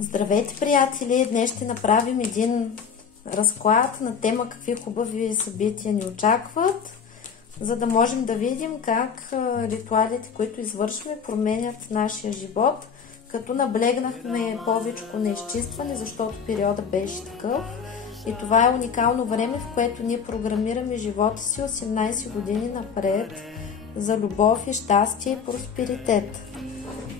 Здравейте, приятели! Днес ще направим един разклад на тема какви хубави събития ни очакват, за да можем да видим как ритуалите, които извършваме, променят нашия живот, като наблегнахме повече на изчистване, защото периода беше такъв. И това е уникално време, в което ние програмираме живота си 18 години напред за любов и щастие и просперитет.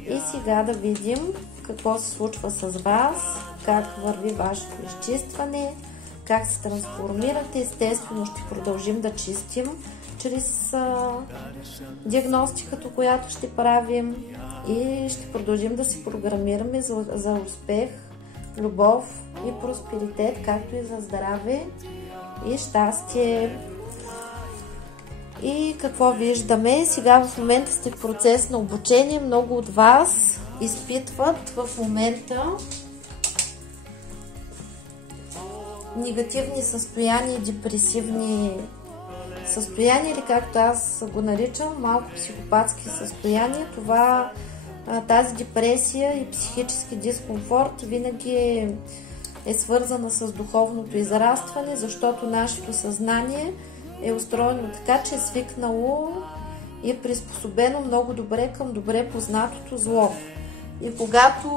И сега да видим какво се случва с вас, как върви вашето изчистване, как се трансформирате. Естествено ще продължим да чистим чрез диагностиката, която ще правим, и ще продължим да се програмираме за успех, любов и просперитет, както и за здраве и щастие. И какво виждаме? Сега в момента сте в процес на обучение. Много от вас изпитват в момента негативни състояния, депресивни състояния, или както аз го наричам, малко психопатски състояния. Тази депресия и психически дискомфорт винаги е свързана с духовното израстване, защото нашето съзнание е устроено така, че е свикнало и е приспособено много добре към добре познатото зло. И когато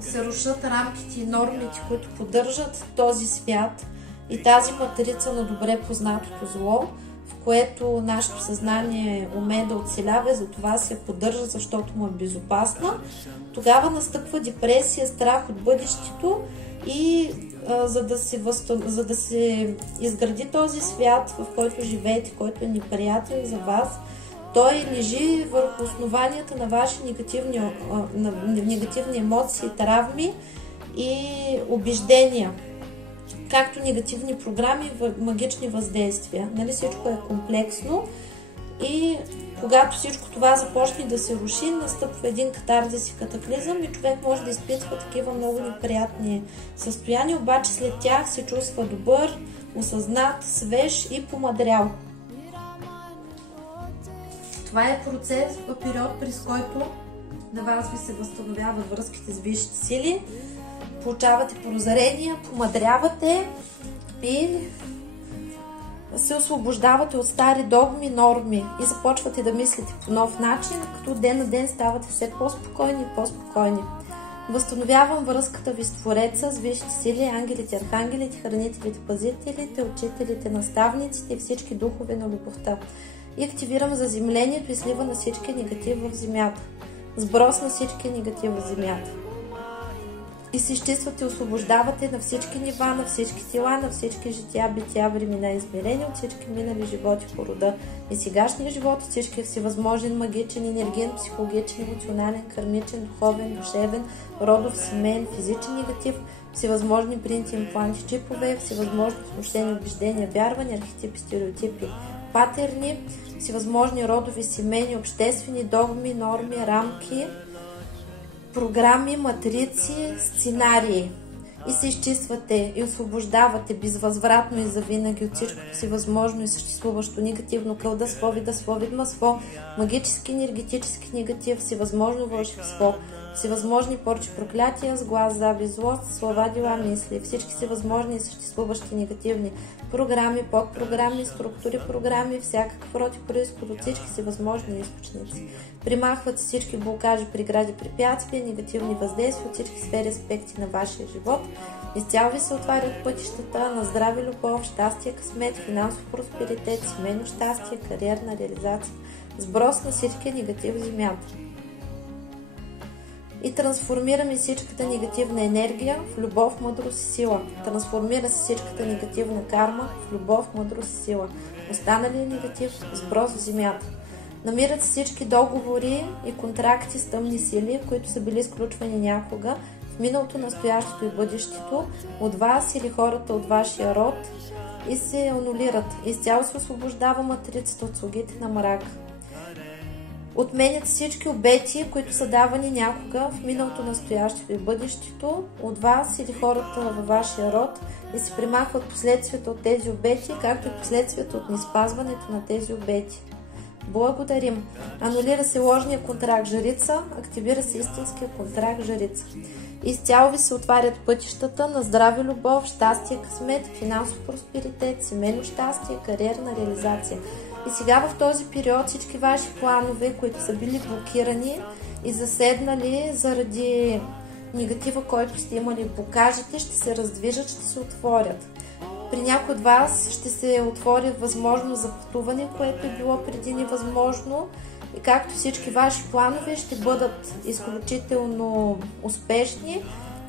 се рушат рамките и нормите, които поддържат този свят и тази матрица на добре познатото зло, в което нашето съзнание умее да оцелява и затова се поддържа, защото му е безопасна, тогава настъпва депресия, страх от бъдещето и за да се изгради този свят, в който живеете, който е неприятен за вас, той лежи върху основанията на ваши негативни емоции, травми и убеждения, както негативни програми, магични въздействия. Нали, всичко е комплексно и когато всичко това започне да се руши, настъпва един катарзис и катаклизъм и човек може да изпитва такива много неприятни състояния, обаче след тях се чувства добър, осъзнат, свеж и помъдрял. Това е процес, период, през който на вас ви се възстановяват връзките с висшите сили, получавате прозрения, помъдрявате и се освобождавате от стари догми, норми и започвате да мислите по нов начин, като ден на ден ставате все по-спокойни и по-спокойни. Възстановявам връзката ви с Твореца, с висшите сили, ангелите, архангелите, хранителите, пазителите, учителите, наставниците и всички духове на любовта. И активирам заземлението и слива на всички негатив в земята. Сброс на всички негатив в земята. И се изчиствате, освобождавате на всички нива, на всички тела, на всички жития, бития, времена и измерения, от всички минали животи по рода и сегашния живот, от всички всевъзможен, магичен, енергиен, психологичен, емоционален, кармичен, духовен, душевен, родов, семейен, физичен негатив, всевъзможни принти, импланти, чипове, всевъзможни смущени убеждения, вярвания, архетипи, стереотипи, патерни, всевъзможни родови, семейни, обществени догми, норми, рамки, програми, матрици, сценарии. И се изчиствате и освобождавате безвъзвратно и завинаги от всичкото си възможно и съществуващо негативно, кълда, свовид, масло, магически, енергетически негатив, всевъзможно вълшебство, всевъзможни порчи, проклятия, сглаз, завист, злост, слова, дела, мисли, всички всевъзможни и съществуващи негативни програми, подпрограми, структури, програми, всякакъв род и произход от всички всевъзможни източници. Примахват всички блокажи, прегради, препятствия, негативни въздействия от всички сфери, аспекти на вашия живот. Изцяло ви се отварят пътищата на здраве, любов, щастие, късмет, финансов просперитет, семейно щастие, кариерна реализация, сброс на всички негатив в земята. и трансформираме всичката негативна енергия в любов, мъдрост и сила. Трансформира се всичката негативна карма в любов, мъдрост и сила. Останалият негатив сброс в земята. Намират се всички договори и контракти с тъмни сили, които са били сключвани някога в миналото, настоящето и бъдещето от вас или хората от вашия род и се анулират. Изцяло се освобождава матрицата от слугите на мрака. Отменят всички обети, които са давани някога в миналото, настоящето и бъдещето от вас или хората във вашия род и се примахват последствията от тези обети, както и последствията от неспазването на тези обети. Благодарим! Анулира се ложния контракт жрица, активира се истинския контракт жрица. Изцяло ви се отварят пътищата на здраве, любов, щастие, късмет, финансов просперитет, семейно щастие, кариерна реализация. И сега в този период всички ваши планове, които са били блокирани и заседнали заради негатива, който сте имали, покажете, ще се раздвижат, ще се отворят. При някой от вас ще се отвори възможност за пътуване, което е било преди невъзможно. И както всички ваши планове ще бъдат изключително успешни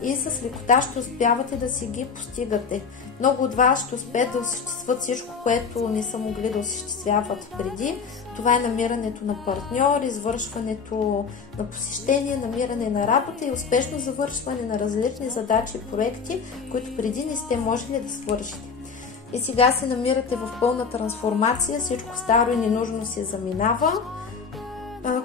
и с лекота ще успявате да си ги постигате. Много от вас ще успеят да осъществят всичко, което не са могли да осъществяват преди. Това е намирането на партньор, извършването на посещение, намиране на работа и успешно завършване на различни задачи и проекти, които преди не сте можели да свършите. И сега се намирате в пълна трансформация, всичко старо и ненужно се заминава.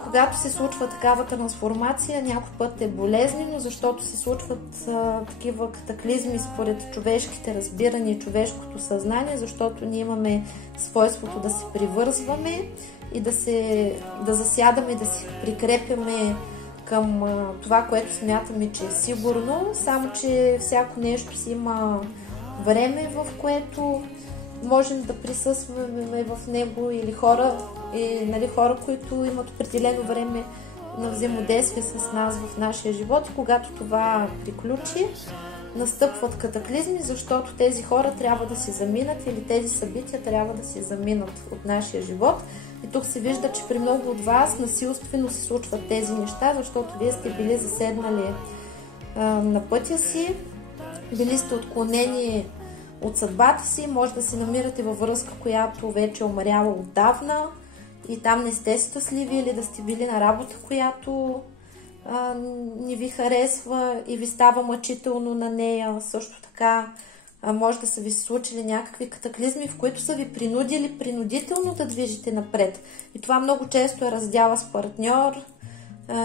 Когато се случва такава трансформация, някой път е болезнено, защото се случват такива катаклизми според човешките разбирания и човешкото съзнание, защото ние имаме свойството да се привързваме и да засядаме, да се прикрепяме към това, което смятаме, че е сигурно, само че всяко нещо си има време, в което можем да присъстваме в него или хора, хора, които имат определено време на взаимодействие с нас в нашия живот. И когато това приключи, настъпват катаклизми, защото тези хора трябва да си заминат или тези събития трябва да си заминат от нашия живот. И тук се вижда, че при много от вас насилствено се случват тези неща, защото вие сте били заседнали на пътя си, били сте отклонени от съдбата си, може да се намирате във връзка, която вече е умряла отдавна и там не сте щастливи, или да сте били на работа, която не ви харесва и ви става мъчително на нея. Също така може да са ви се случили някакви катаклизми, в които са ви принудили принудително да движите напред. И това много често е раздяла с партньор,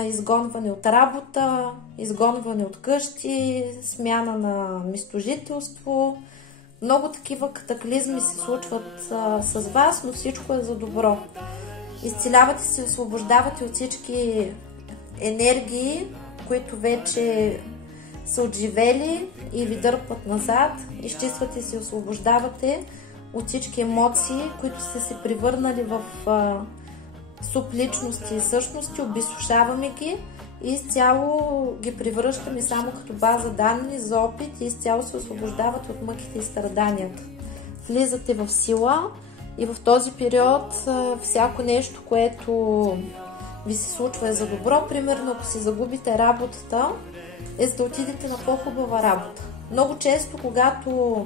изгонване от работа, изгонване от къщи, смяна на местожителство. Много такива катаклизми се случват с вас, но всичко е за добро. Изцелявате се, освобождавате от всички енергии, които вече са отживели и ви дърпат назад. Изчиствате се, освобождавате от всички емоции, които сте се превърнали в субличности и същности, обезсушаваме ги и изцяло ги превръщаме само като база данни за опит и изцяло се освобождават от мъките и страданията. Влизате в сила и в този период всяко нещо, което ви се случва е за добро. Примерно, ако си загубите работата, е за да отидете на по-хубава работа. Много често, когато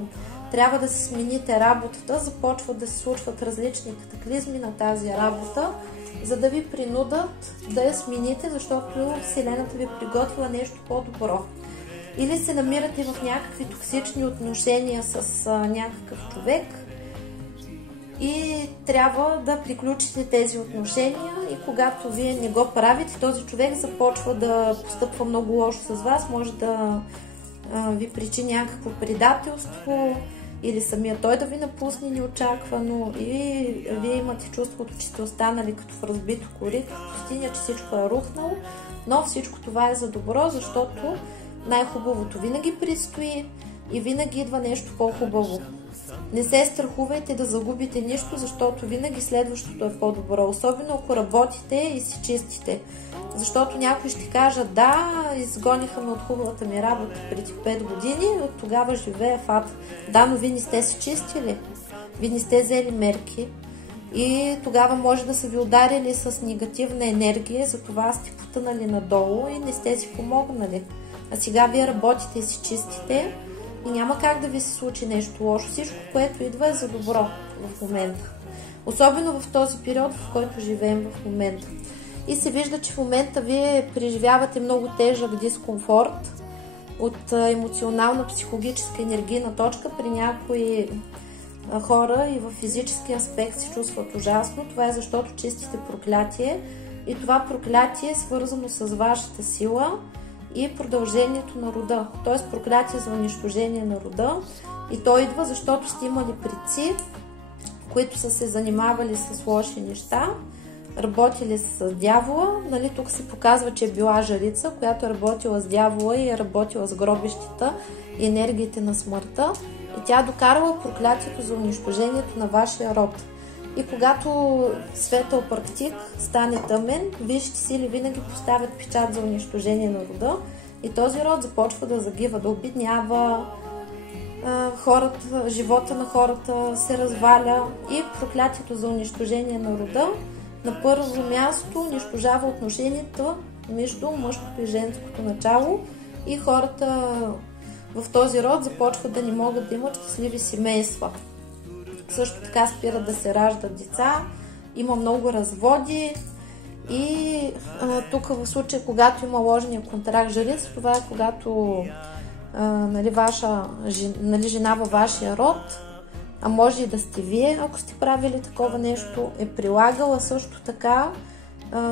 трябва да си смените работата, започват да се случват различни катаклизми на тази работа, за да ви принудат да я смените, защото Вселената ви приготвила нещо по-добро. Или се намирате в някакви токсични отношения с някакъв човек и трябва да приключите тези отношения, и когато вие не го правите, този човек започва да постъпва много лошо с вас, може да ви причини някакво предателство или самия той да ви напусне неочаквано и вие имате чувството, че сте останали като в разбито корито, в пустиня, че всичко е рухнало, но всичко това е за добро, защото най-хубавото винаги предстои и винаги идва нещо по-хубаво. Не се страхувайте да загубите нищо, защото винаги следващото е по-добро, особено ако работите и си чистите. Защото някои ще кажат: да, изгониха ме от хубавата ми работа преди 5 години, от тогава живея в ад. Да, но вие не сте се чистили, вие не сте взели мерки и тогава може да са ви ударили с негативна енергия, затова сте потънали надолу и не сте си помогнали. А сега вие работите и си чистите и няма как да ви се случи нещо лошо. Всичко, което идва, е за добро в момента. Особено в този период, в който живеем в момента. И се вижда, че в момента вие преживявате много тежък дискомфорт от емоционална, психологическа, енергийна точка. При някои хора и в физически аспект се чувстват ужасно. Това е защото чистите проклятие и това проклятие е свързано с вашата сила и продължението на рода. Т.е. проклятие за унищожение на рода. И то идва, защото сте имали предци, които са се занимавали с лоши неща, работили с дявола. Нали, тук се показва, че е била жрица, която е работила с дявола и е работила с гробищата и енергиите на смъртта. И тя докарала проклятието за унищожението на вашия род. И когато светъл практик стане тъмен, висшите сили винаги поставят печат за унищожение на рода и този род започва да загива, да обеднява, живота на хората се разваля и проклятието за унищожение на рода на първо място унищожава отношенията между мъжкото и женското начало и хората в този род започват да не могат да имат щастливи семейства. Също така спират да се раждат деца, има много разводи и тук в случая, когато има ложния контракт жрица, това е когато жена във вашия род, а може и да сте вие, ако сте правили такова нещо, е прилагала също така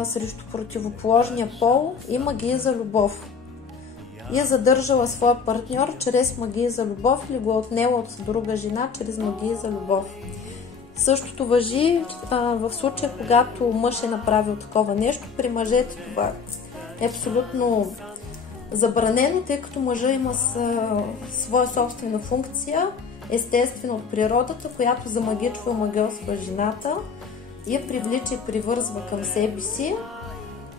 срещу противоположния пол и магия за любов. И е задържала своя партньор чрез магия за любов или го отнела от друга жена чрез магия за любов. Същото важи в случая, когато мъж е направил такова нещо. При мъжете това е абсолютно забранено, тъй като мъжа има своя собствена функция, естествено от природата, която замагичва и омагьосва жената и я привлича и привързва към себе си.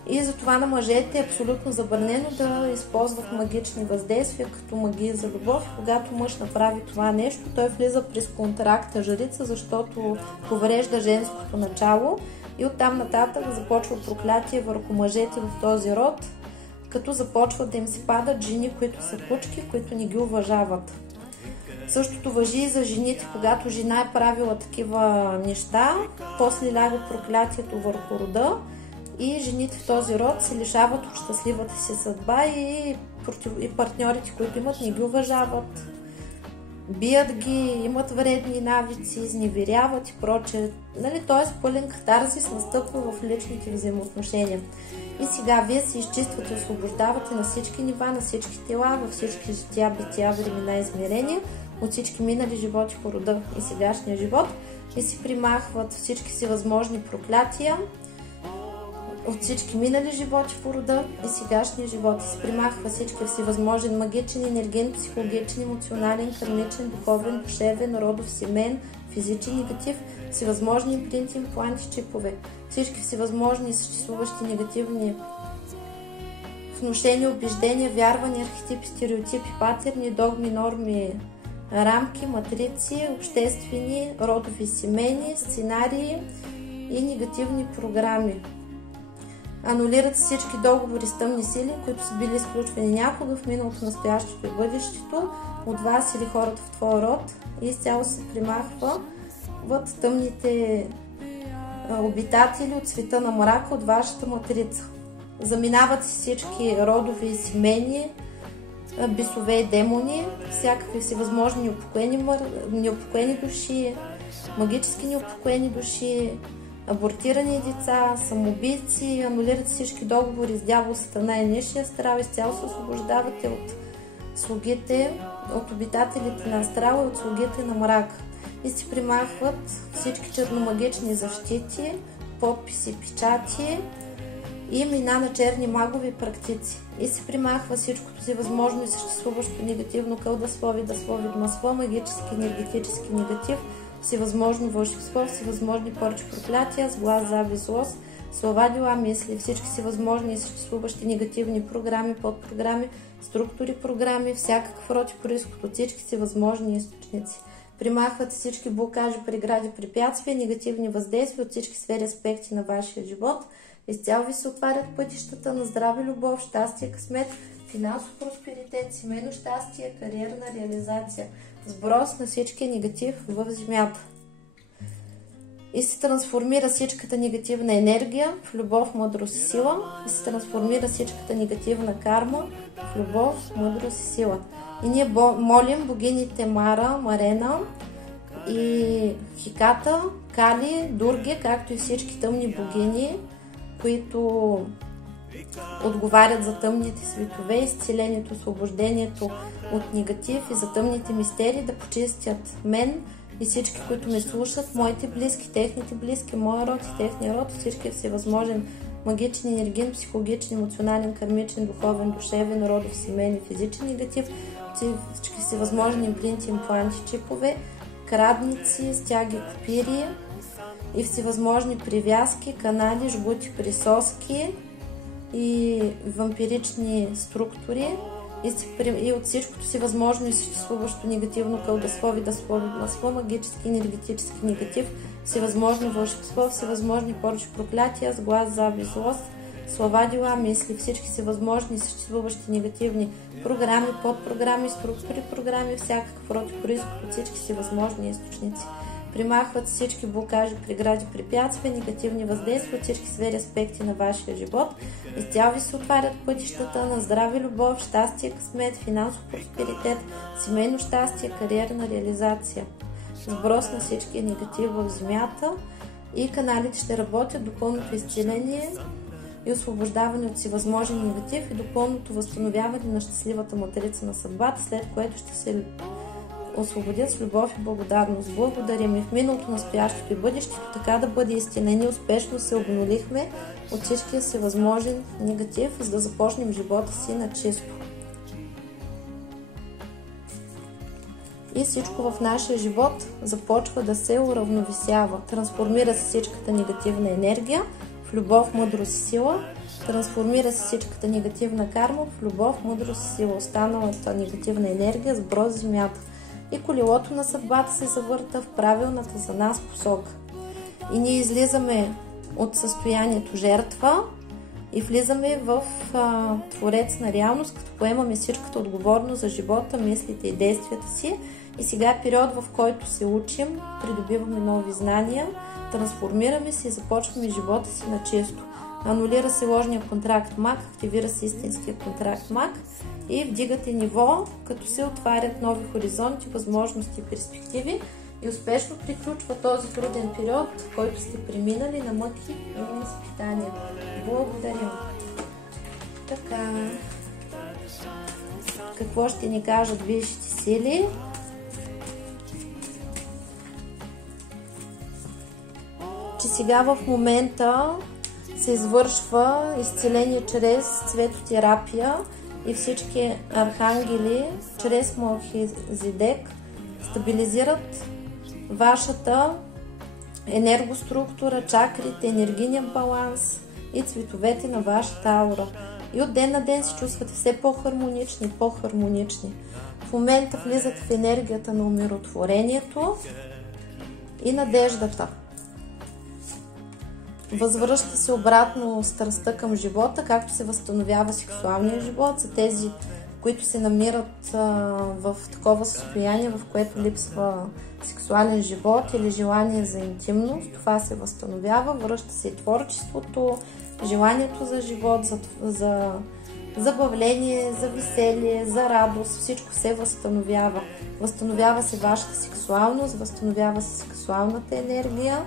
И затова на мъжете е абсолютно забранено да използват магични въздействия, като магия за любов. И когато мъж направи това нещо, той влиза през контракта жрица, защото поврежда женското начало и оттам нататък започва проклятие върху мъжете в този род, като започват да им се падат жени, които са кучки, които не ги уважават. Същото важи и за жените, когато жена е правила такива неща, после ляга проклятието върху рода и жените в този род се лишават от щастливата си съдба и партньорите, които имат, не ги уважават, бият ги, имат вредни навици, изневеряват и прочее. Нали, т.е. пълен катарзис настъпва в личните взаимоотношения. И сега вие се изчиствате, освобождавате на всички нива, на всички тела, във всички жития, бития, времена, измерения, от всички минали животи по рода и сегашния живот и си примахват всички си възможни проклятия от всички минали животи по рода и сегашния живот. И се примахва всички всевъзможен магичен, енергиен, психологичен, емоционален, кармичен, духовен, душевен, родов, семен, физичен негатив, всевъзможни имплинти, импланти, чипове. Всички всевъзможни съществуващи негативни внушения, убеждения, вярвания, архетипи, стереотипи, патерни, догми, норми, рамки, матрици, обществени, родови, семейни, сценарии и негативни програми. Анулират всички договори с тъмни сили, които са били изключвани някога в миналото, настоящето и бъдещето от вас или хората в твоя род и изцяло се примахва от тъмните обитатели от света на мрака от вашата матрица. Заминават си всички родови и семейни, бесове и демони, всякакви всевъзможни неупокоени души, магически неупокоени души, абортирани деца, самоубийци, анулират всички договори с дявол, сатана и нишия астрал, изцяло се освобождавате от слугите, от обитателите на астрал и от слугите на мрака. И се примахват всички черномагични защити, подписи, печати и имена на черни магови практици. И се примахва всичкото си възможно и съществуващо негативно кълдаслови, даслови, магически, енергетически негатив, всевъзможно вълшебство, всевъзможни порчи, проклятия, сглаз, завист, злост, слова, дела, мисли, всички си възможни и съществуващи негативни програми, подпрограми, структури, програми, всякакъв род и произход от всички си възможни източници. Примахват всички блокажи, прегради, препятствия, негативни въздействия от всички сфери аспекти на вашия живот Изцяло ви се отварят пътищата на здраве, любов, щастие, късмет, финансов просперитет, семейно щастие, кариерна реализация. Сброс на всичкия негатив в земята. И се трансформира всичката негативна енергия в любов, мъдрост и сила. И се трансформира всичката негативна карма в любов, мъдрост и сила. И ние молим богините Мара, Марена и Хиката, Кали, Дурги, както и всички тъмни богини, които отговарят за тъмните светове, изцелението, освобождението от негатив и за тъмните мистерии, да почистят мен и всички, които ме слушат, моите близки, техните близки, моя род и техния род, всички всевъзможен магичен, енергиен, психологичен, емоционален, кармичен, духовен, душевен, родов, семейен, физичен негатив, всички всевъзможни импланти, импланти, чипове, крадници, стяги, копири и всевъзможни привязки, канали, жгути, присоски и вампирични структури и от всичкото си възможно и съществуващо негативно кълдослов и дъсловно, магически, енергетически негатив, всевъзможно вълшебство, всевъзможни поръчи, проклятия, сглаз, завист, злост, слова, дела, мисли, всички всевъзможни съществуващи негативни програми, подпрограми, структури, програми, всякакъв род и произход от всички всевъзможни източници. Примахват всички блокажи, прегради, препятствия, негативни въздействия от всички сфери, аспекти на вашия живот. Изцяло ви се отварят пътищата на здраве, любов, щастие, късмет, финансов просперитет, семейно щастие, кариерна реализация. Сброс на всички негатив в земята и каналите ще работят до пълното изцеление и освобождаване от всевъзможен негатив и до пълното възстановяване на щастливата матрица на съдбата, след което ще се освободят с любов и благодарност. Благодарим и в миналото, настоящето и бъдещето, така да бъде истина. Ние успешно се обнулихме от всичкия всевъзможен негатив, за да започнем живота си на чисто. И всичко в нашия живот започва да се уравновесява. Трансформира се всичката негативна енергия в любов, мъдрост и сила. Трансформира се всичката негативна карма в любов, мъдрост и сила. Останалата негативна енергия сброс земята. И колелото на съдбата се завърта в правилната за нас посока. И ние излизаме от състоянието жертва и влизаме в творец на реалност, като поемаме всичката отговорност за живота, мислите и действията си. И сега е период, в който се учим, придобиваме нови знания, трансформираме се и започваме живота си на чисто. Анулира се ложния контракт маг, активира се истинския контракт маг и вдигате ниво, като се отварят нови хоризонти, възможности и перспективи и успешно приключва този труден период, в който сте преминали на мъки и изпитания. Благодаря. Така, какво ще ни кажат висшите сили? Че сега в момента се извършва изцеление чрез цветотерапия и всички архангели чрез Мелхизедек стабилизират вашата енергоструктура, чакрите, енергийния баланс и цветовете на вашата аура. И от ден на ден се чувствате все по-хармонични и по-хармонични. В момента влизате в енергията на умиротворението и надеждата. Възвръща се обратно страстта към живота, както се възстановява сексуалния живот. За тези, които се намират в такова състояние, в което липсва сексуален живот или желание за интимност, това се възстановява, връща се и творчеството, желанието за живот, за забавление, за веселие, за радост, всичко се възстановява. Възстановява се вашата сексуалност, възстановява се сексуалната енергия,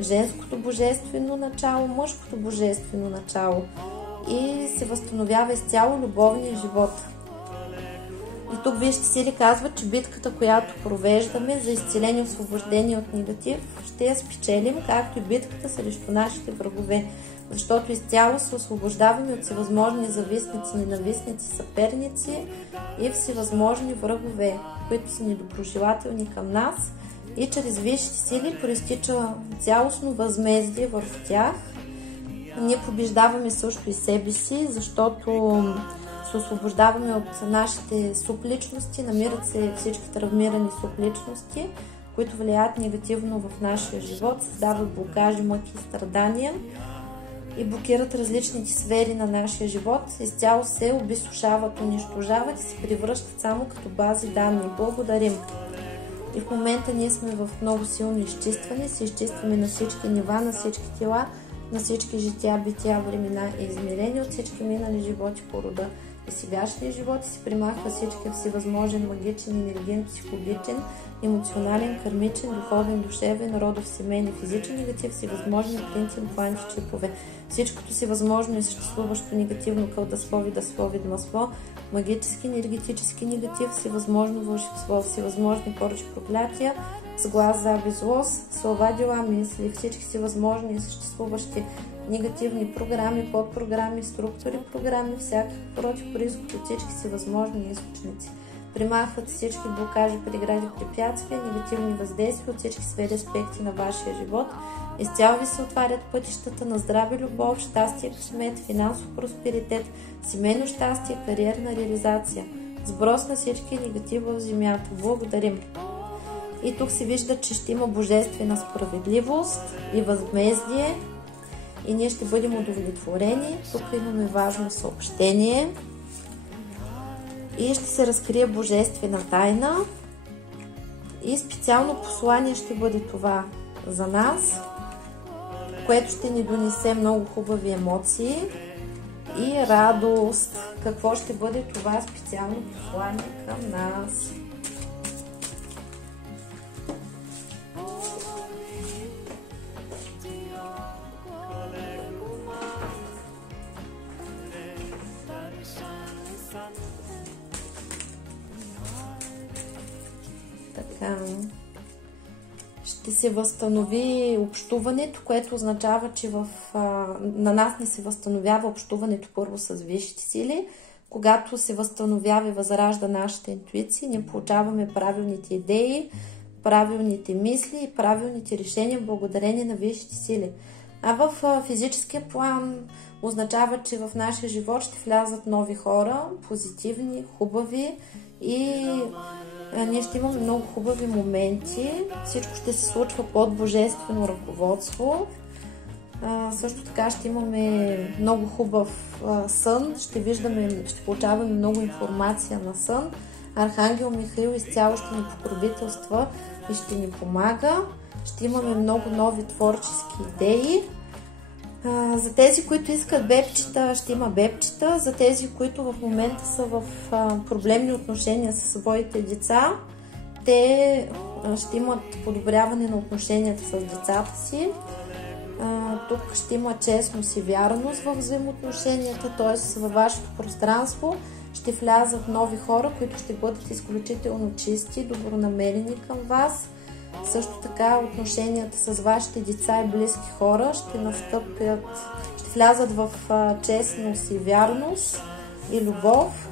женското божествено начало, мъжкото божествено начало и се възстановява изцяло любовния живот. И тук вижте сили казват, че битката, която провеждаме за изцеление и освобождение от негатив, ще я спечелим, както и битката срещу нашите врагове, защото изцяло се освобождаваме от всевъзможни завистници, ненавистници, съперници и всевъзможни врагове, които са недоброжелателни към нас. И чрез висшите сили проистича цялостно възмездие върху тях. Ние побеждаваме също и себе си, защото се освобождаваме от нашите супличности, намират се всички травмирани супличности, които влияят негативно в нашия живот, създават блокажи, мъки и страдания. и блокират различните сфери на нашия живот, изцяло се обезсушават, унищожават и се превръщат само като бази данни. Благодарим! И в момента ние сме в много силно изчистване, се изчистваме на всички нива, на всички тела, на всички жития, бития, времена и измерения от всички минали животи по рода и сегашния живот и се примахва всички всевъзможен магичен, енергиен, психологичен, емоционален, кармичен, духовен, душевен, родов, семейен и физичен негатив, всевъзможни принцип, плани, чипове. Всичкото всевъзможно и съществуващо негативно кълдасло, видасло, видмасло, магически, енергетически негатив, всевъзможно вълшебство, всевъзможни поръчи, проклятия, сглаз, заби, злост, слова, дела, мисли, всички всевъзможни и съществуващи негативни програми, подпрограми, структури, програми, всякакъв противоизход от всички всевъзможни източници. Примахват всички блокажи, прегради, препятствия, негативни въздействия от всички сфери аспекти на вашия живот. Изцяло ви се отварят пътищата на здраве, любов, щастие, късмет, финансов просперитет, семейно щастие, кариерна реализация. Сброс на всички негатива в земята. Благодарим! И тук се вижда, че ще има божествена справедливост и възмездие и ние ще бъдем удовлетворени. Тук имаме важно съобщение и ще се разкрие божествена тайна и специално послание ще бъде това за нас, което ще ни донесе много хубави емоции и радост. Какво ще бъде това специално послание към нас? Ще се възстанови общуването, което означава, че на нас не се възстановява общуването първо с висшите сили. Когато се възстановява и възражда нашата интуиция, ние получаваме правилните идеи, правилните мисли и правилните решения благодарение на висшите сили. А в физическия план означава, че в нашия живот ще влязат нови хора, позитивни, хубави и ние ще имаме много хубави моменти. Всичко ще се случва под божествено ръководство. Също така ще имаме много хубав сън. Ще получаваме много информация на сън. Архангел Михаил изцяло ще ни покровителства и ще ни помага. Ще имаме много нови творчески идеи. За тези, които искат бебчета, ще има бебчета. За тези, които в момента са в проблемни отношения с своите деца, те ще имат подобряване на отношенията с децата си. Тук ще има честност и вярност в взаимоотношенията, т.е. във вашето пространство ще влязат нови хора, които ще бъдат изключително чисти, добронамерени към вас. Също така отношенията с вашите деца и близки хора ще влязат в честност и вярност и любов.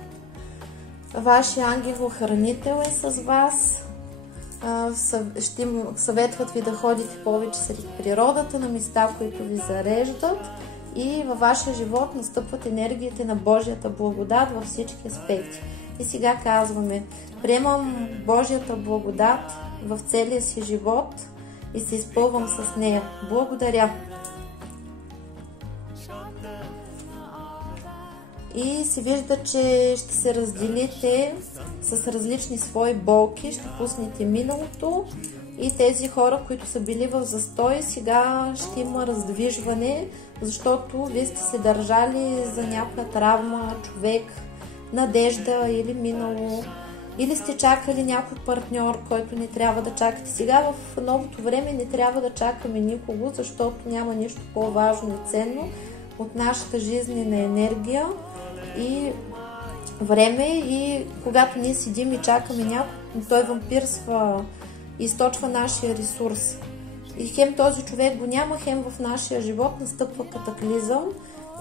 Вашия ангел-хранител е с вас. Ще съветват ви да ходите повече сред природата, на места, които ви зареждат и във вашия живот настъпват енергиите на Божията благодат във всички аспекти. И сега казваме: приемам Божията благодат в целия си живот и се изпълвам с нея. Благодаря! И се вижда, че ще се разделите с различни свои болки, ще пуснете миналото и тези хора, които са били в застой, сега ще има раздвижване, защото вие сте се държали за някаква травма, човек, надежда или минало, или сте чакали някой партньор, който не трябва да чакате. Сега в новото време не трябва да чакаме никого, защото няма нищо по-важно и ценно от нашата жизнена енергия и време. И когато ние седим и чакаме някой, той вампирства и източва нашия ресурс. И хем този човек го няма, хем в нашия живот настъпва катаклизъм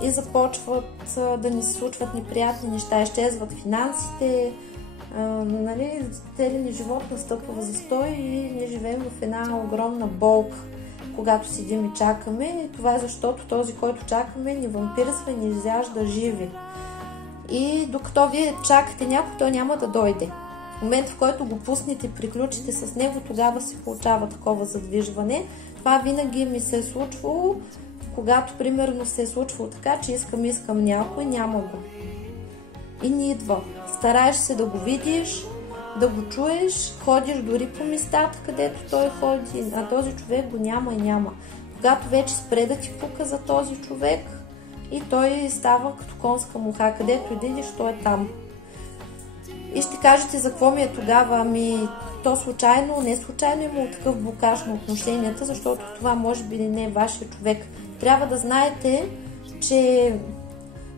и започват да ни се случват неприятни неща, изчезват финансите, целият ни живот настъпва в застой и ние живеем в една огромна болка, когато седим и чакаме. И това е защото този, който чакаме, ни вампирства и ни изяжда живи. И докато вие чакате някой, той няма да дойде. В момента, в който го пуснете, приключите с него, тогава се получава такова задвижване. Това винаги ми се е случвало когато примерно се е случвало така, че искам някой, няма го. И не идва. Стараеш се да го видиш, да го чуеш, ходиш дори по местата, където той ходи, а този човек го няма и няма. Когато вече спре да ти пука за този човек и той става като конска муха, където и да идиш, той е там. И ще кажете за какво ми е тогава, ами то случайно, не случайно имало такъв блокаж на отношенията, защото това може би не е вашия човек. Трябва да знаете, че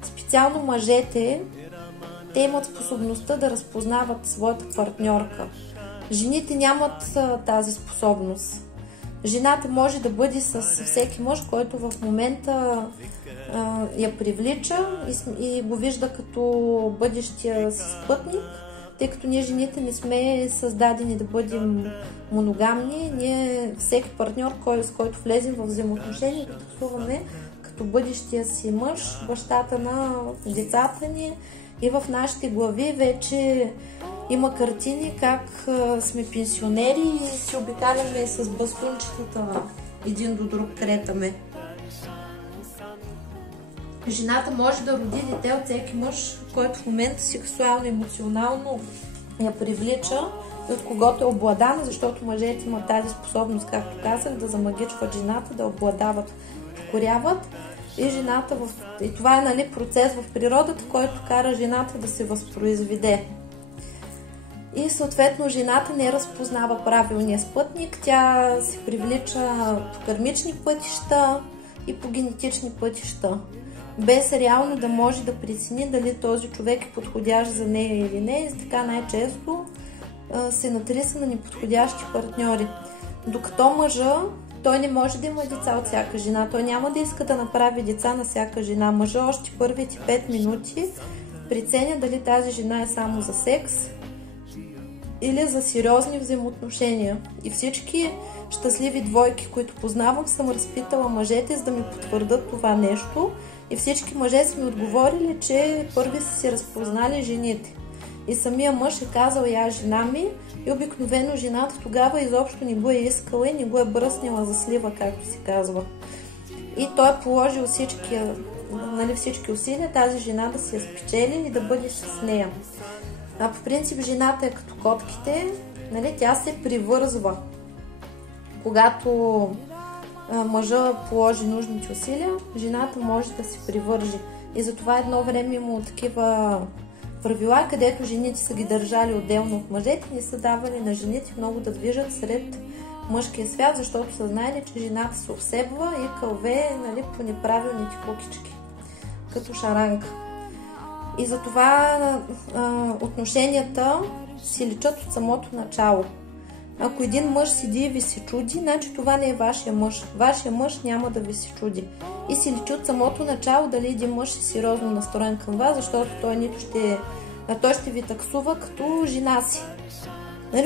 специално мъжете, те имат способността да разпознават своята партньорка. Жените нямат тази способност. Жената може да бъде с всеки мъж, който в момента я привлича и го вижда като бъдещия си спътник, тъй като ние жените не сме създадени да бъдем моногамни. Ние всеки партньор, с който влезем в взаимоотношения, го таксуваме като бъдещия си мъж, бащата на децата ни. И в нашите глави вече има картини как сме пенсионери и си обикаляме с бастунчетата един до друг третаме. Жената може да роди дете от всеки мъж, който в момента сексуално, емоционално я привлича и от когото е обладана, защото мъжете имат тази способност, както казах, да замагичват жената, да обладават, покоряват. И жената и това е процес в природата, който кара жената да се възпроизведе. И съответно жената не разпознава правилния спътник, тя се привлича по кармични пътища и по генетични пътища, без реално да може да прецени дали този човек е подходящ за нея или не. И така най-често се натриса на неподходящи партньори. Докато мъжа, той не може да има деца от всяка жена. Той няма да иска да направи деца на всяка жена. Мъжа още първите 5 минути преценя дали тази жена е само за секс или за сериозни взаимоотношения. И всички щастливи двойки, които познавам, съм разпитала мъжете, за да ми потвърдат това нещо. И всички мъже са ми отговорили, че първи са си разпознали жените. И самия мъж е казал, я жена ми, и обикновено жената тогава изобщо не го е искала и не го е бръснила за слива, както се казва. И той е положил всички усилия тази жена да се я спечели и да бъде с нея. А по принцип жената е като котките, тя се привързва. Когато мъжа положи нужните усилия, жената може да се привържи. И затова едно време имало такива правила, където жените са ги държали отделно от мъжете, не са давали на жените много да движат сред мъжкия свят, защото са знаели, че жената се обсебва и кълве по неправилните кукички, като шаранка. И затова отношенията си личат от самото начало. Ако един мъж седи и ви се чуди, значи това не е вашия мъж. Вашия мъж няма да ви се чуди. И си личи от самото начало дали един мъж е сериозно настроен към вас, защото той ще ви таксува като жена си.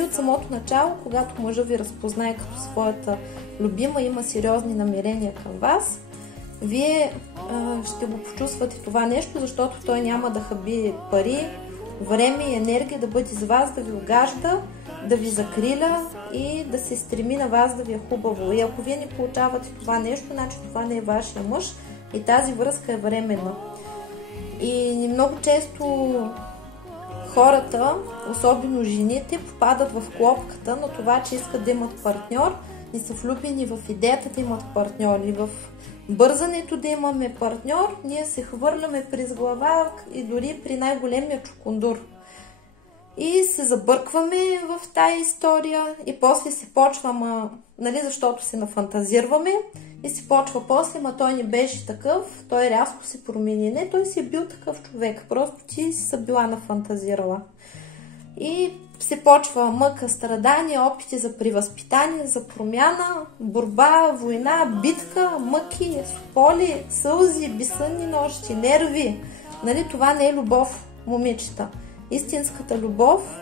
От самото начало, когато мъжа ви разпознае като своята любима, има сериозни намерения към вас, вие ще го почувствате това нещо, защото той няма да хаби пари, време и енергия да бъде с вас, да ви угажда, да ви закриля и да се стреми на вас да ви е хубаво. И ако вие не получавате това нещо, значи това не е вашия мъж и тази връзка е временна. И много често хората, особено жените, попадат в клопката на това, че искат да имат партньор и са влюбени в идеята да имат партньор. И в бързането да имаме партньор, ние се хвърляме през глава и дори при най-големия чукундур. И се забъркваме в тая история и после се почва, защото се нафантазирваме и се почва после, той не беше такъв, той рязко се промени. Не, той си е бил такъв човек, просто ти си била нафантазирала. И се почва мъка, страдания, опити за превъзпитание, за промяна, борба, война, битка, мъки, сополи, сълзи, безсънни нощи, нерви. Това не е любов, момичета. Истинската любов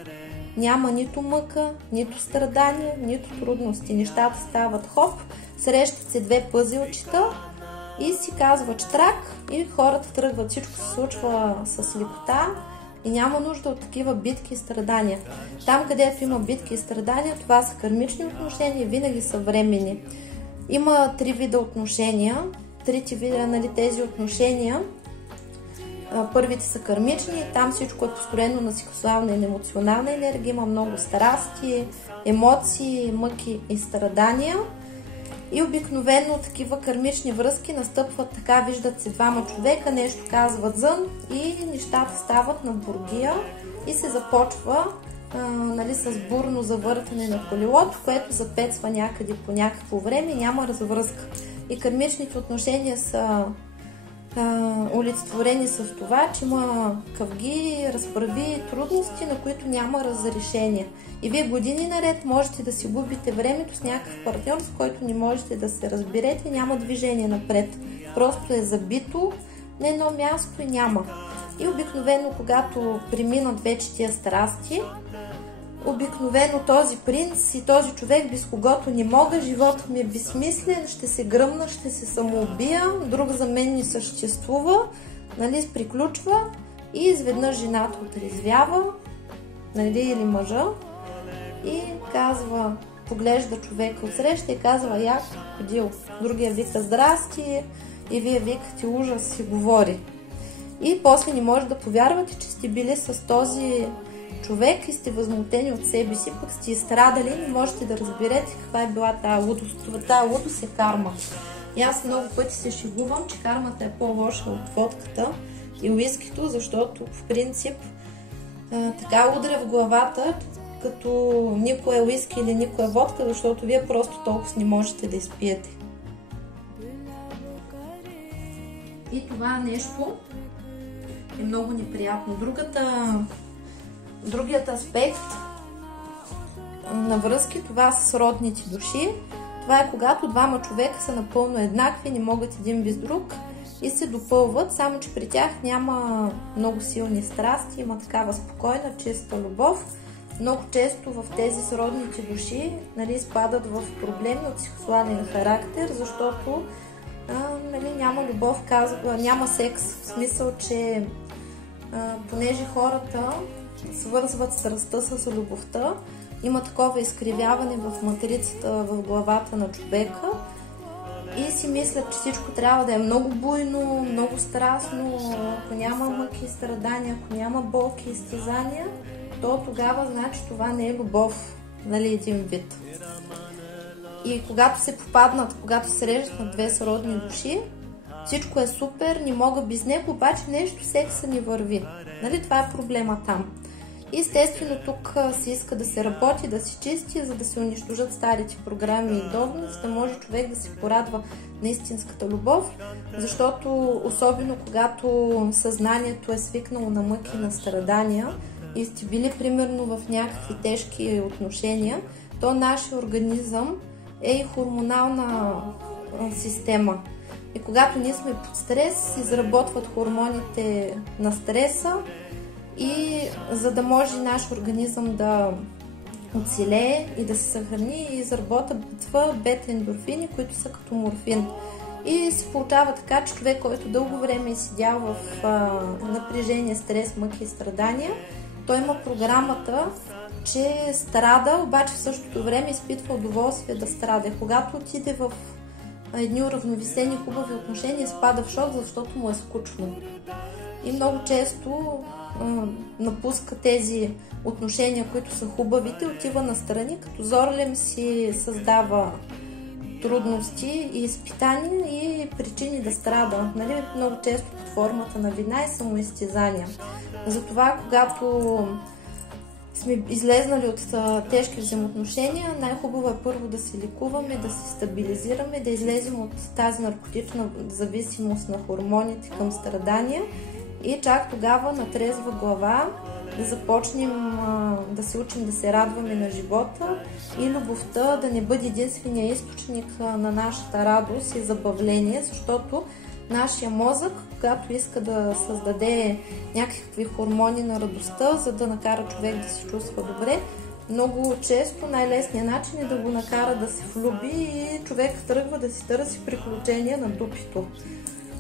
няма нито мъка, нито страдания, нито трудности. Нещата стават хоп, срещат се две пъзелчета и си казват штрак и хората тръгват. Всичко се случва с лекота и няма нужда от такива битки и страдания. Там, където има битки и страдания, това са кармични отношения, винаги са временни. Има 3 вида отношения. трите вида, нали, тези отношения. Първите са кармични, там всичко е построено на сексуална и емоционална енергия, има много страсти, емоции, мъки и страдания. И обикновено такива кармични връзки настъпват така, виждат се двама човека, нещо казват зън и нещата стават на бургия и се започва нали, с бурно завъртане на колелото, което запецва някъде по някакво време, няма развръзка. И кармичните отношения са олицетворени с това, че има къвги, разправи, трудности, на които няма разрешение. И вие години наред можете да си губите времето с някакъв партньор, с който не можете да се разберете, няма движение напред. Просто е забито на едно място и няма. И обикновено, когато преминат вече тия страсти, обикновено този принц и този човек, без когото не мога, животът ми е безсмислен, ще се гръмна, ще се самоубия, друг за мен не съществува, нали, приключва и изведнъж жената отрезвява, нали, или мъжа, и казва, поглежда човека отсреща и казва, як ходил. Другия вика, здрасти, и вие викате, ужас, и говори. И после не може да повярвате, че сте били с този човек и сте възмутени от себе си, пък сте изстрадали, не можете да разберете каква е била тази лудост. Тази лудост е карма. И аз много пъти се шегувам, че кармата е по-лоша от водката и уискито, защото в принцип така удря в главата, като никой е уиски или никой е водка, защото вие просто толкова не можете да изпиете. И това нещо е много неприятно. Другият аспект на връзки, това са сродните души. Това е когато двама човека са напълно еднакви, не могат един без друг и се допълват, само че при тях няма много силни страсти, има такава спокойна, чиста любов. Много често в тези сродните души, нали, спадат в проблеми от сексуален характер, защото нали, няма любов, няма секс, в смисъл, че понеже хората свързват страстта с любовта, има такова изкривяване в матрицата, в главата на човека и си мислят, че всичко трябва да е много буйно, много страстно, ако няма мъки и страдания, ако няма болки и изтезания, то тогава значи това не е любов, нали, един вид. И когато се попаднат, когато се срещат на две сродни души, всичко е супер, не мога без него, обаче нещо секса не върви. Нали, това е проблема там. И естествено тук се иска да се работи, да се чисти, за да се унищожат старите програми и догми, за да може човек да се порадва на истинската любов, защото особено когато съзнанието е свикнало на мъки и на страдания и сте били примерно в някакви тежки отношения, то нашия организъм е и хормонална система. И когато ние сме под стрес, изработват хормоните на стреса и за да може наш организъм да оцелее и да се съхрани, изработва бета-ендорфини, които са като морфин. И се получава така, че човек, който дълго време е седял в напрежение, стрес, мъки и страдания, той има програмата, че страда, обаче в същото време изпитва удоволствие да страда. Когато отиде в едни уравновесени хубави отношения, спада в шок, защото му е скучно. И много често напуска тези отношения, които са хубавите, отива настрани, като зорлем си създава трудности и изпитания и причини да страда. Нали? Много често под формата на вина и самоизтезания. Затова, когато сме излезнали от тежки взаимоотношения, най-хубаво е първо да се лекуваме, да се стабилизираме, да излезем от тази наркотична зависимост на хормоните към страдания и чак тогава на трезва глава да започнем да се учим да се радваме на живота и любовта да не бъде единствения източник на нашата радост и забавление, защото нашия мозък, когато иска да създаде някакви хормони на радостта, за да накара човек да се чувства добре, много често най-лесният начин е да го накара да се влюби и човек тръгва да си търси приключения на дупито.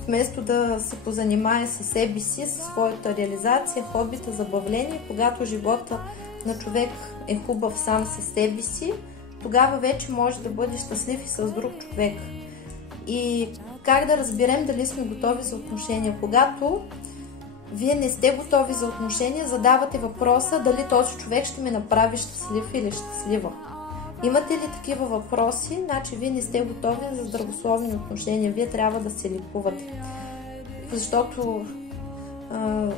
Вместо да се позанимае със себе си, със своята реализация, хобита, забавление, когато живота на човек е хубав сам със себе си, тогава вече може да бъде щастлив и с друг човек. И как да разберем дали сме готови за отношения? Когато вие не сте готови за отношения, задавате въпроса дали този човек ще ме направи щастлив или щастлива. Имате ли такива въпроси? Значи вие не сте готови за здравословни отношения. Вие трябва да се лекувате. Защото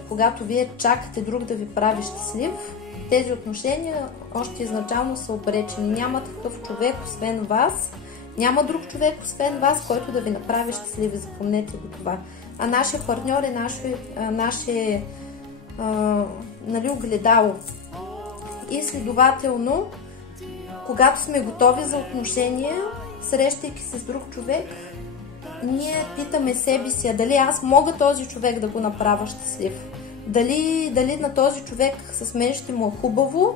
когато вие чакате друг да ви прави щастлив, тези отношения още изначално са обречени. Няма такъв човек освен вас. Няма друг човек освен вас, който да ви направи щастливи. Запомнете го това. А нашия партньор е наше огледало. И следователно, когато сме готови за отношения, срещайки се с друг човек, ние питаме себе си, дали аз мога този човек да го направя щастлив. Дали на този човек с мен ще му е хубаво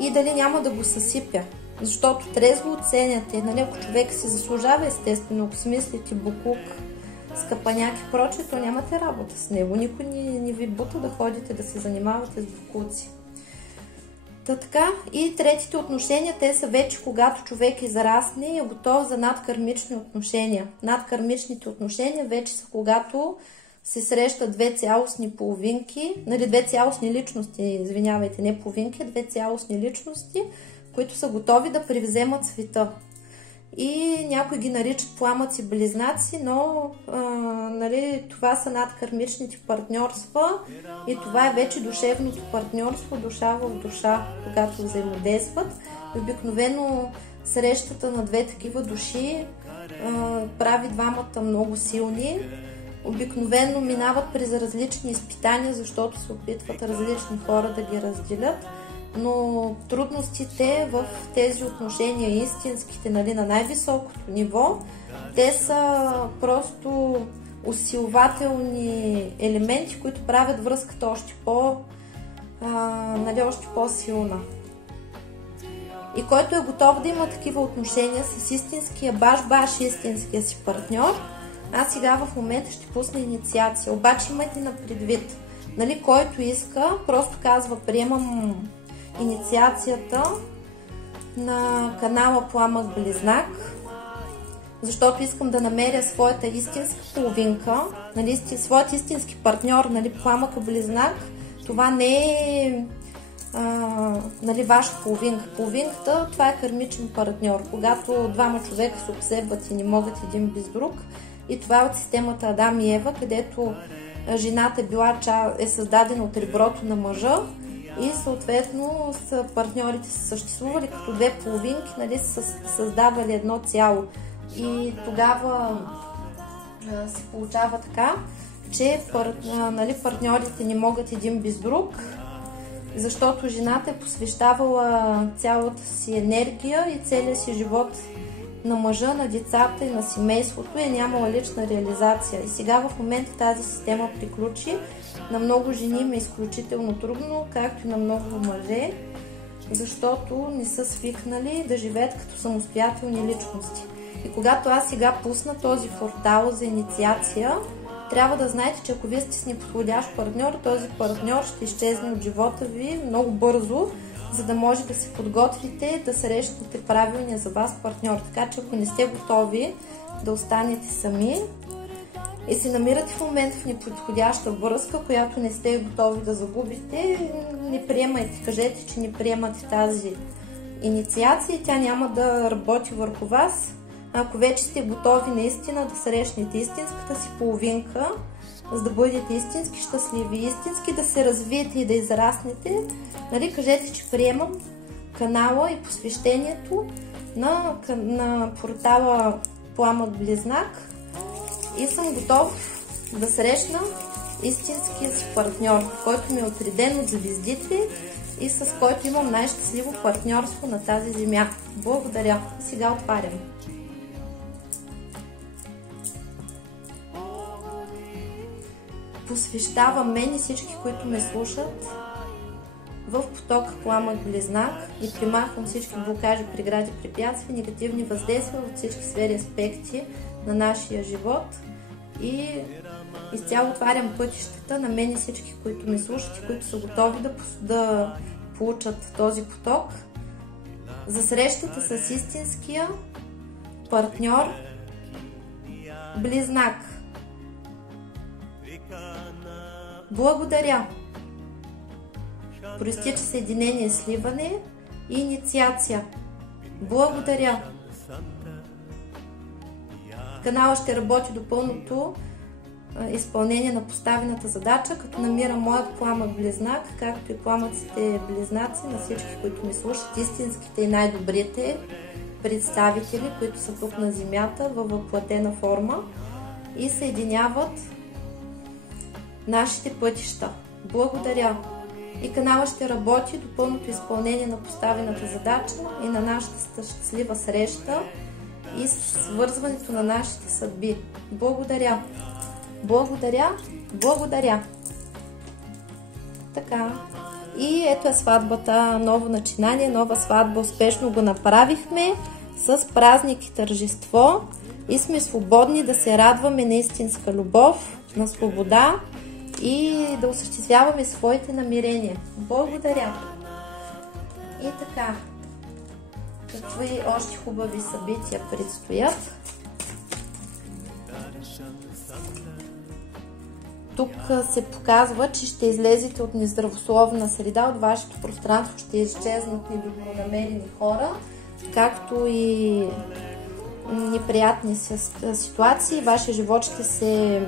и дали няма да го съсипя. Защото трезво оценяте, ако човек си заслужава, естествено, ако си мислите буклук, скъпаняк и прочее, то нямате работа с него. Никой не ви бута да ходите да се занимавате с буклуци. Така, и третите отношения, те са вече когато човек израсне и е готов за надкармични отношения. Надкармичните отношения вече са когато се срещат две цялостни половинки, две цялостни личности, извинявайте, не половинки, а две цялостни личности, които са готови да превземат света. И някои ги наричат пламъци-близнаци, но това са надкармичните партньорства и това е вече душевното партньорство, душа в душа, когато взаимодействат. Обикновено срещата на две такива души прави двамата много силни. Обикновено минават през различни изпитания, защото се опитват различни хора да ги разделят. Но трудностите в тези отношения, истинските, на най-високото ниво, те са просто усилвателни елементи, които правят връзката още по-силна. И който е готов да има такива отношения с истинския, баш истинския си партньор, аз сега в момента ще пусна инициация. Обаче имайте на предвид, който иска, просто казва, приемам инициацията на канала Пламък Близнак, защото искам да намеря своята истинска половинка, своят истински партньор, Пламък Близнак. Това не е ваша половинка. Половинката, това е кармичен партньор, когато двама човека се обсебват и не могат един без друг. И това е от системата Адам и Ева, където жената е създадена от реброто на мъжа и съответно партньорите са съществували като две половинки, са създавали едно цяло. И тогава се получава така, че партньорите не могат един без друг, защото жената е посвещавала цялата си енергия и целия си живот на мъжа, на децата и на семейството, е нямала лична реализация. И сега в момента тази система приключи. На много жени им е изключително трудно, както и на много мъже, защото не са свикнали да живеят като самостоятелни личности. И когато аз сега пусна този портал за инициация, трябва да знаете, че ако вие сте с неподходящ партньор, този партньор ще изчезне от живота ви много бързо, за да може да се подготвите да срещнете правилния за вас партньор. Така че ако не сте готови да останете сами и се намирате в момента в неподходяща връзка, която не сте готови да загубите, не приемайте. Кажете, че не приемате тази инициация и тя няма да работи върху вас. Ако вече сте готови наистина да срещнете истинската си половинка, за да бъдете истински щастливи, истински да се развиете и да израснете, кажете, че приемам канала и посвещението на портала Пламък Близнак и съм готов да срещна истинския си партньор, който ми е отреден от звездите и с който имам най-щастливо партньорство на тази земя. Благодаря. Сега отварям. Посвещавам мен и всички, които ме слушат, в потока Пламък Близнак и примахвам всички блокажи, прегради, препятствия, негативни въздействия от всички сфери и аспекти на нашия живот и изцяло отварям пътищата на мен и всички, които ме слушат и които са готови да получат този поток за срещата с истинския партньор Близнак. Благодаря. Произтича съединение, сливане и инициация. Благодаря. Канала ще работи до пълното изпълнение на поставената задача, като намира моят пламък близнак, както и пламъците близнаци на всички, които ми слушат, истинските и най-добрите представители, които са тук на Земята във въплатена форма и съединяват нашите пътища. Благодаря! И канала ще работи до пълното изпълнение на поставената задача и на нашата щастлива среща и свързването на нашите съдби. Благодаря! Благодаря! Благодаря! Така. И ето е сватбата, ново начинание, нова сватба. Успешно го направихме с празник и тържество и сме свободни да се радваме на истинска любов, на свобода и да осъществяваме своите намерения. Благодаря! И така, какви още хубави събития предстоят? Тук се показва, че ще излезете от нездравословна среда, от вашето пространство ще изчезнат недобронамерени хора, както и неприятни ситуации. Вашия живот ще се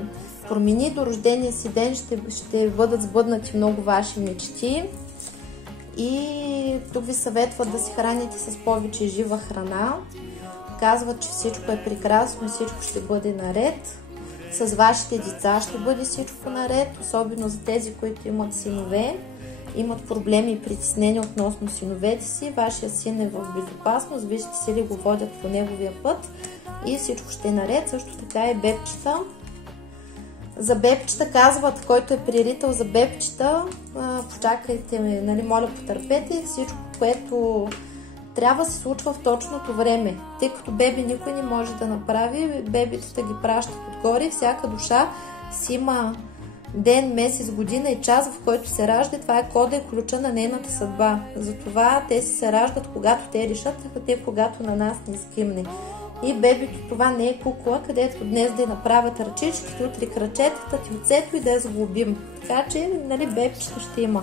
промени, до рождения си ден ще бъдат сбъднати много ваши мечти. И тук ви съветват да се храните с повече жива храна. Казват, че всичко е прекрасно и всичко ще бъде наред. С вашите деца ще бъде всичко наред, особено за тези, които имат синове, имат проблеми и притеснения относно синовете си. Вашия син е в безопасност, вижте си ли го водят по неговия път и всичко ще е наред. Също така и бебчета. За бебчета казват, който е прирител за бебчета, почакайте ме, нали, моля, потърпете, всичко, което трябва да се случва в точното време. Тъй като беби никой не може да направи, бебитата ги пращат отгоре, всяка душа си има ден, месец, година и час, в който се ражда. Това е кода и ключа на нейната съдба. Затова те се раждат, когато те решат, а те когато на нас не скимне. И бебито това не е кукла, където днес да я направят ръчичките, утре крачетата, тилцето и да я сглобим. Така че, нали, бебчето ще има.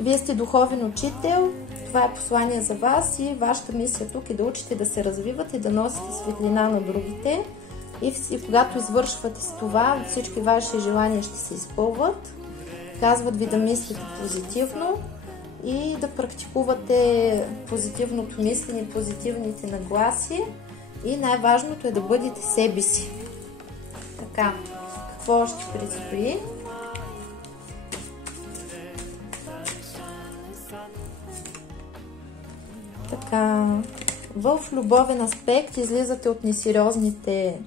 Вие сте духовен учител, това е послание за вас и вашата мисия тук е да учите да се развивате, да носите светлина на другите. И когато извършвате с това, всички ваши желания ще се изпълват. Казват ви да мислите позитивно и да практикувате позитивното мислене, позитивните нагласи. И най-важното е да бъдете себе си. Така, какво още предстои? Така, в любовен аспект излизате от несериозните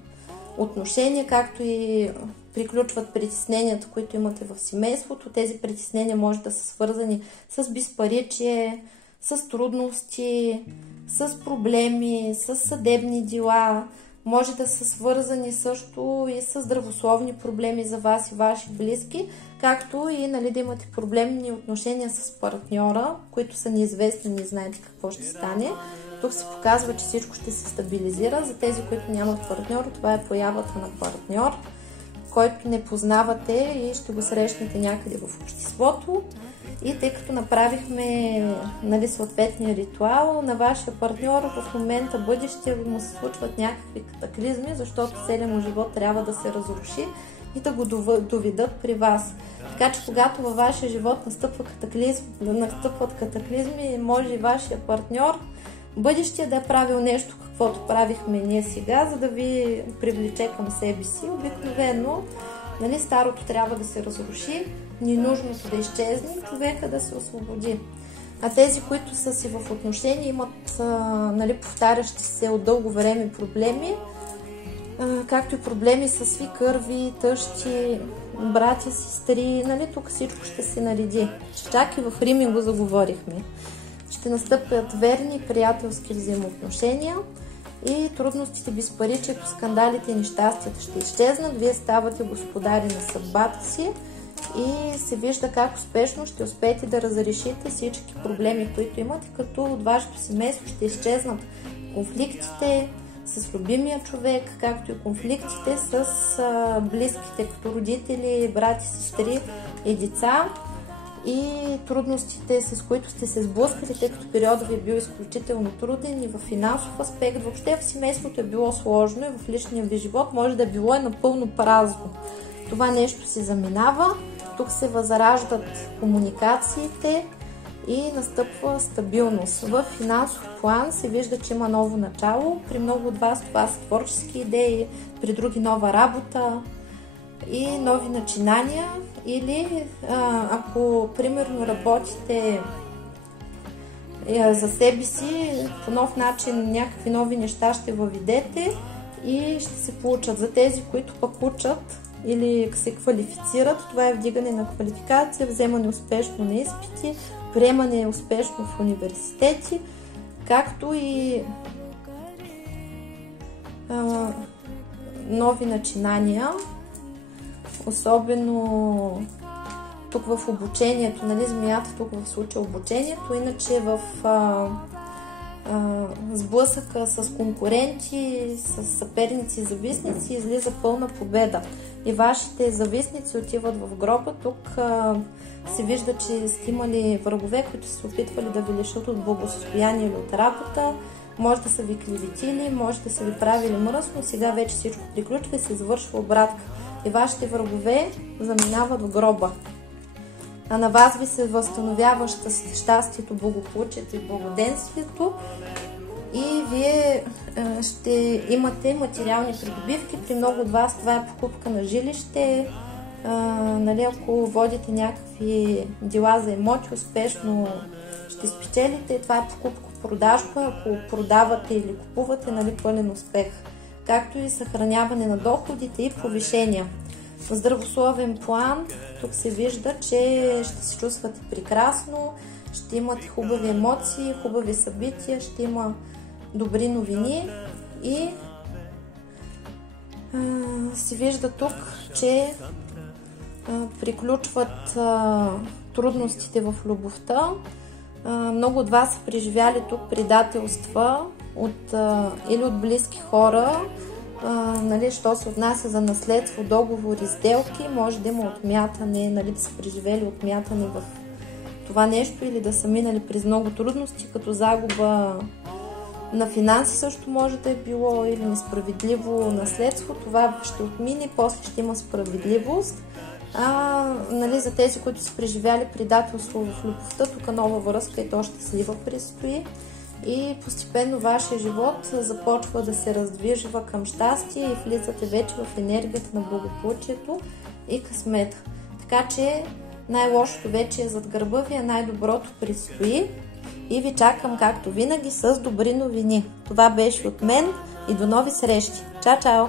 отношения, както и приключват притесненията, които имате в семейството. Тези притеснения може да са свързани с безпаричие, с трудности, с проблеми, с съдебни дела. Може да са свързани също и с здравословни проблеми за вас и ваши близки, както и, нали, да имате проблемни отношения с партньора, които са неизвестни, не знаете какво ще стане. Тук се показва, че всичко ще се стабилизира. За тези, които нямат партньор, това е появата на партньор, който не познавате и ще го срещнете някъде в обществото. И тъй като направихме, нали, съответния ритуал на вашия партньор, в момента бъдеще му се случват някакви катаклизми, защото целият му живот трябва да се разруши и да го доведат при вас. Така че когато във вашия живот настъпват катаклизми, може и вашия партньор бъдещия да е правил нещо, каквото правихме ние сега, за да ви привлече към себе си. Обикновено, нали, старото трябва да се разруши, ненужното да изчезне и човека да се освободи. А тези, които са си в отношения, имат, нали, повтарящи се от дълго време проблеми, както и проблеми с свикърви, тъщи, братя, сестри, нали, тук всичко ще се нареди. Чак и в Рими го заговорихме. Ще настъпят верни приятелски взаимоотношения и трудностите, безпаричието, скандалите и нещастията ще изчезнат. Вие ставате господари на съдбата си и се вижда как успешно ще успеете да разрешите всички проблеми, които имате, като от вашето семейство ще изчезнат конфликтите, с любимия човек, както и конфликтите с близките, като родители, брати, сестри и деца, и трудностите, с които сте се сблъскали, тъй като периодът ви е бил изключително труден и в финансов аспект. Въобще в семейството е било сложно и в личния ви живот може да е било и напълно празно. Това нещо се заминава, тук се възраждат комуникациите и настъпва стабилност. В финансов план се вижда, че има ново начало. При много от вас това са творчески идеи, при други нова работа и нови начинания. Или ако примерно работите за себе си, по нов начин някакви нови неща ще въведете и ще се получат. За тези, които пък учат или се квалифицират, това е вдигане на квалификация, вземане успешно на изпити, приемане успешно в университети, както и нови начинания, особено тук в обучението, нали, змията тук в случая обучението, иначе в сблъсъка с конкуренти, с съперници и завистници излиза пълна победа. И вашите завистници отиват в гроба. Тук се вижда, че сте имали врагове, които са се опитвали да ви лишат от благосостояние или от работа. Може да са ви клеветили, може да са ви правили мръсно. Сега вече всичко приключва и се завършва обратка. И вашите врагове заминават в гроба. А на вас ви се възстановява щастието, благополучието и благоденствието. И вие ще имате материални придобивки. При много от вас това е покупка на жилище. Нали, ако водите някакви дела за имоти, успешно ще спечелите. Това е покупка-продажба. Ако продавате или купувате, нали, пълен успех. Както и съхраняване на доходите и повишения. В здравословен план тук се вижда, че ще се чувствате прекрасно, ще имате хубави емоции, хубави събития, ще има добри новини и се вижда тук, че приключват трудностите в любовта. Много от вас са преживяли тук предателства или от близки хора. Нали, що се отнася за наследство, договори, сделки, може да има отмятане, нали, да са преживели отмятане в това нещо или да са минали през много трудности, като загуба на финанси също може да е било или несправедливо наследство. Това ще отмине, после ще има справедливост. Нали, за тези, които са преживяли предателство в любовта, тук нова връзка и то ще слива предстои. И постепенно вашия живот започва да се раздвижва към щастие и влизате вече в енергията на благополучието и късмета. Така че най-лошото вече е зад гърба ви, а най-доброто предстои. И ви чакам, както винаги, с добри новини. Това беше от мен и до нови срещи. Чао, чао!